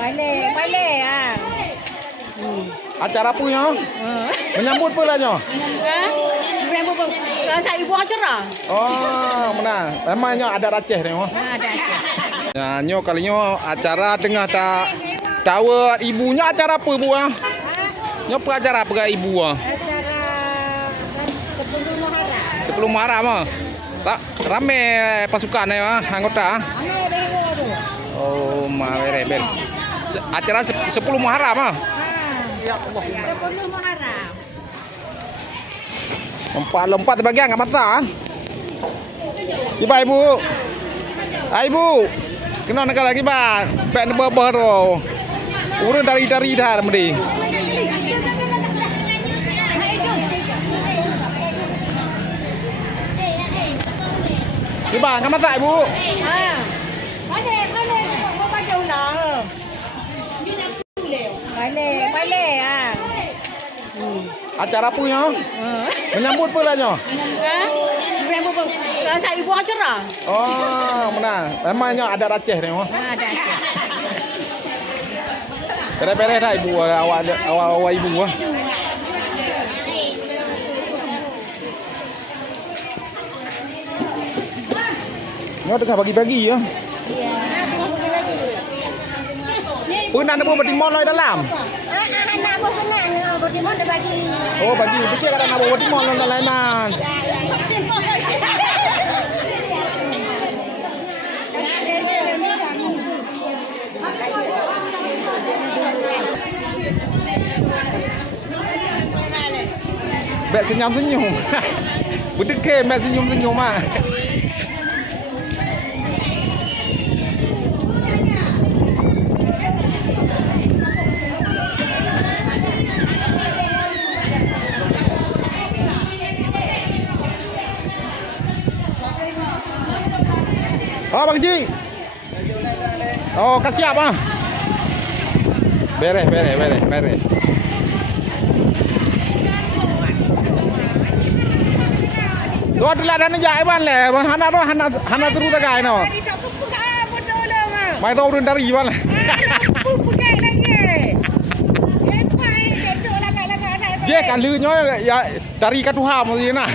Balik ah. Acara punya menyambut pulanya. Rasa ibu acara. Oh, mana? Namanya ada Aceh ni. Ada aja. Nah, nyo kalinya acara tengah tak tahu ibunya acara apa bu ah? Nyo apa acara apa ibu ah? Acara sebelum Muharram. Sebelum Muharram ah. Tak rame pasukan ya anggota. Oh, rebel. Acara 10 Muharram ah. Ya Allah. Sebelum Muharram. Lompat bagian enggak mata. Ibu ibu. Ibu. Kena nak lagi ba. Pek ne baru. Urun dari dah mesti. Ibu enggak mata ibu. Mau baca ulang. Balik ah. Acara punya menyambut pulanya. Rasa ibu acara. Oh, mana? Namanya ada Aceh ni. Ada aja. Beres-beres dah ibu awak ibu ah. Nyo tengah bagi-bagi ya. Pun nak buat bertimon loi dalam. Anak pun kena bertimon dah bagi. Oh, bagi. Fikir kada nak buat bertimon loi dalam. Bek senyum-senyum. Berdekam bek senyum-senyum ah. Oh, Bang Ji. Oh, kasih apa? Beres. Tu adalah dana jai ban le, hana terus tagai no. Mai tahu dari ban le. Je kan lu nyo ya dari katuham ni na.